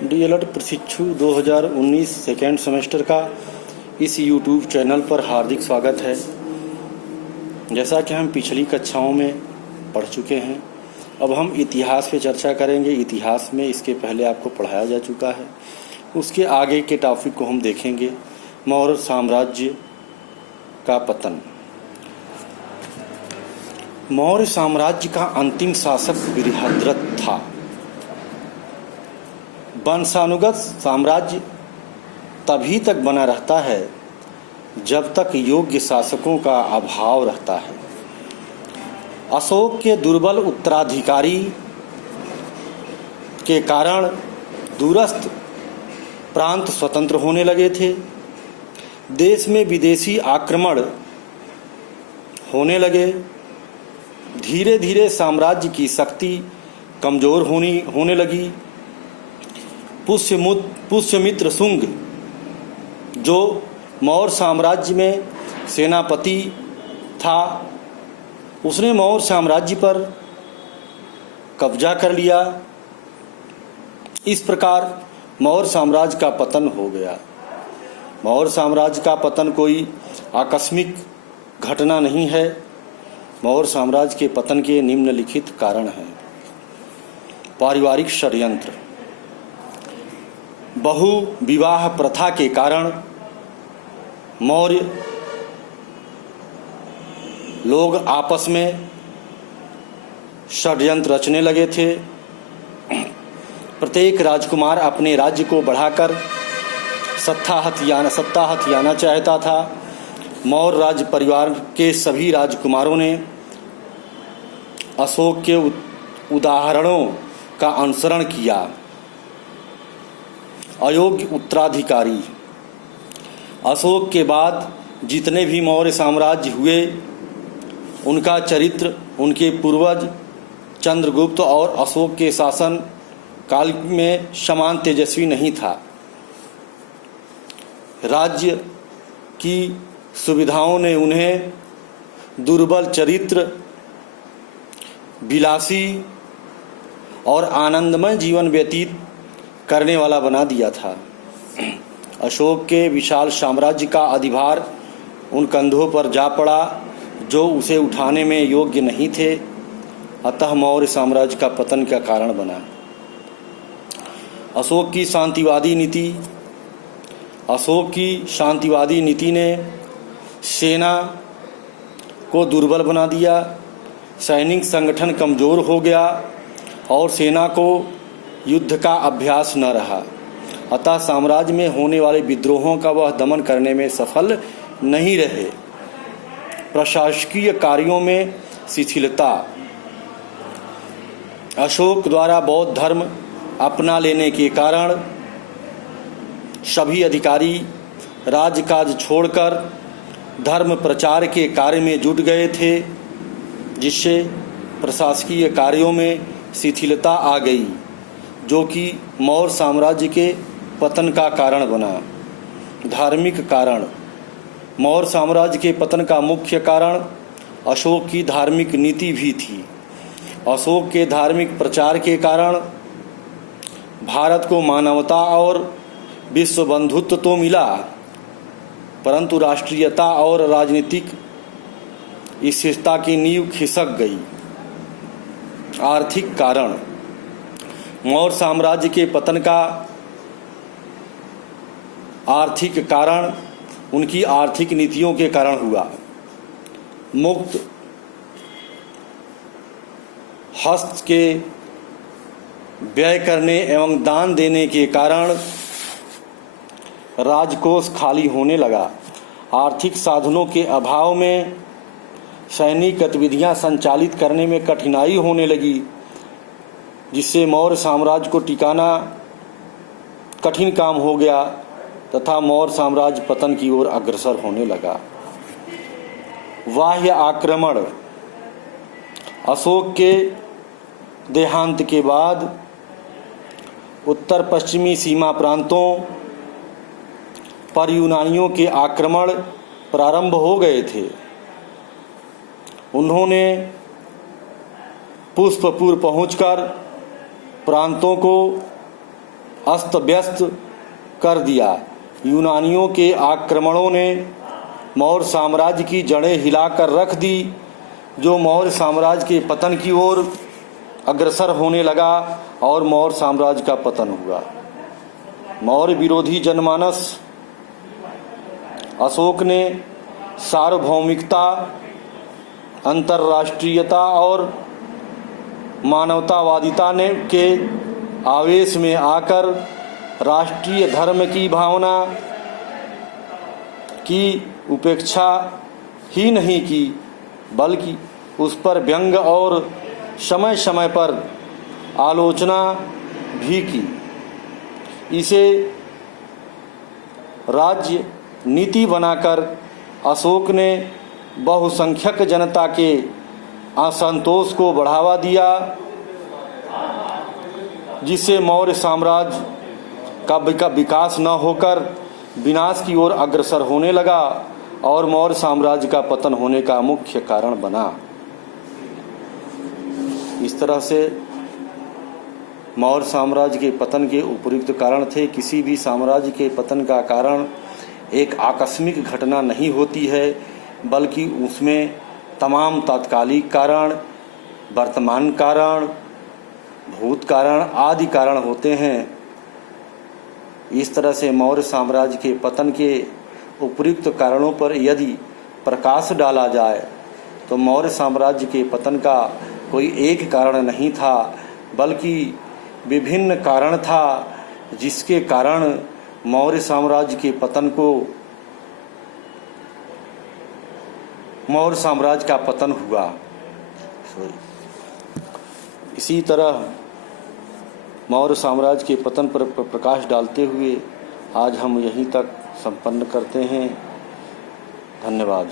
DElEd प्रशिक्षु 2019 second semester का इस यूट्यूब चैनल पर हार्दिक स्वागत है। जैसा कि हम पिछली कक्षाओं में पढ़ चुके हैं, अब हम इतिहास पे चर्चा करेंगे। इतिहास में इसके पहले आपको पढ़ाया जा चुका है। उसके आगे के टॉपिक को हम देखेंगे। मौर्य साम्राज्य का पतन। मौर्य साम्राज्य का अंतिम शासक बृहद्रथ था। वंशानुगत साम्राज्य तभी तक बना रहता है जब तक योग्य शासकों का अभाव रहता है। अशोक के दुर्बल उत्तराधिकारी के कारण दूरस्थ प्रांत स्वतंत्र होने लगे थे। देश में विदेशी आक्रमण होने लगे। धीरे धीरे साम्राज्य की शक्ति कमजोर होने लगी। पुष्यमित्र शुंग, जो मौर्य साम्राज्य में सेनापति था, उसने मौर्य साम्राज्य पर कब्जा कर लिया। इस प्रकार मौर्य साम्राज्य का पतन हो गया। मौर्य साम्राज्य का पतन कोई आकस्मिक घटना नहीं है। मौर्य साम्राज्य के पतन के निम्नलिखित कारण हैं। पारिवारिक षड्यंत्र। बहु विवाह प्रथा के कारण मौर्य लोग आपस में षड्यंत्र रचने लगे थे। प्रत्येक राजकुमार अपने राज्य को बढ़ाकर सत्ता हथियाना चाहता था। मौर्य राज्य परिवार के सभी राजकुमारों ने अशोक के उदाहरणों का अनुसरण किया। अयोग्य उत्तराधिकारी। अशोक के बाद जितने भी मौर्य साम्राज्य हुए, उनका चरित्र उनके पूर्वज चंद्रगुप्त और अशोक के शासन काल में समान तेजस्वी नहीं था। राज्य की सुविधाओं ने उन्हें दुर्बल चरित्र, विलासी और आनंदमय जीवन व्यतीत करने वाला बना दिया था। अशोक के विशाल साम्राज्य का अधिभार उन कंधों पर जा पड़ा जो उसे उठाने में योग्य नहीं थे। अतः मौर्य साम्राज्य का पतन का कारण बना। अशोक की शांतिवादी नीति। अशोक की शांतिवादी नीति ने सेना को दुर्बल बना दिया। सैनिक संगठन कमजोर हो गया और सेना को युद्ध का अभ्यास न रहा। अतः साम्राज्य में होने वाले विद्रोहों का वह दमन करने में सफल नहीं रहे। प्रशासकीय कार्यों में शिथिलता। अशोक द्वारा बौद्ध धर्म अपना लेने के कारण सभी अधिकारी राजकाज छोड़कर धर्म प्रचार के कार्य में जुट गए थे, जिससे प्रशासकीय कार्यों में शिथिलता आ गई, जो कि मौर्य साम्राज्य के पतन का कारण बना। धार्मिक कारण। मौर्य साम्राज्य के पतन का मुख्य कारण अशोक की धार्मिक नीति भी थी। अशोक के धार्मिक प्रचार के कारण भारत को मानवता और विश्व बंधुत्व तो मिला, परंतु राष्ट्रीयता और राजनीतिक स्थिरता की नींव खिसक गई। आर्थिक कारण। मौर्य साम्राज्य के पतन का आर्थिक कारण उनकी आर्थिक नीतियों के कारण हुआ। मुक्त हस्त के व्यय करने एवं दान देने के कारण राजकोष खाली होने लगा। आर्थिक साधनों के अभाव में सैनिक गतिविधियां संचालित करने में कठिनाई होने लगी, जिससे मौर्य साम्राज्य को टिकाना कठिन काम हो गया तथा मौर्य साम्राज्य पतन की ओर अग्रसर होने लगा। बाह्य आक्रमण। अशोक के देहांत के बाद उत्तर पश्चिमी सीमा प्रांतों पर यूनानियों के आक्रमण प्रारंभ हो गए थे। उन्होंने पुष्पपुर पहुंचकर प्रांतों को अस्त व्यस्त कर दिया। यूनानियों के आक्रमणों ने मौर्य साम्राज्य की जड़ें हिलाकर रख दी, जो मौर्य साम्राज्य के पतन की ओर अग्रसर होने लगा और मौर्य साम्राज्य का पतन हुआ। मौर्य विरोधी जनमानस अशोक ने सार्वभौमिकता, अंतर्राष्ट्रीयता और मानवतावादिता ने के आवेश में आकर राष्ट्रीय धर्म की भावना की उपेक्षा ही नहीं की, बल्कि उस पर व्यंग और समय समय पर आलोचना भी की। इसे राज्य नीति बनाकर अशोक ने बहुसंख्यक जनता के असंतोष को बढ़ावा दिया, जिससे मौर्य साम्राज्य का विकास न होकर विनाश की ओर अग्रसर होने लगा और मौर्य साम्राज्य का पतन होने का मुख्य कारण बना। इस तरह से मौर्य साम्राज्य के पतन के उपयुक्त कारण थे। किसी भी साम्राज्य के पतन का कारण एक आकस्मिक घटना नहीं होती है, बल्कि उसमें तमाम तात्कालिक कारण, वर्तमान कारण, भूत कारण आदि कारण होते हैं। इस तरह से मौर्य साम्राज्य के पतन के उपयुक्त कारणों पर यदि प्रकाश डाला जाए तो मौर्य साम्राज्य के पतन का कोई एक कारण नहीं था, बल्कि विभिन्न कारण था, जिसके कारण मौर्य साम्राज्य के पतन को मौर्य साम्राज्य का पतन हुआ। इसी तरह मौर्य साम्राज्य के पतन पर प्रकाश डालते हुए आज हम यहीं तक संपन्न करते हैं। धन्यवाद।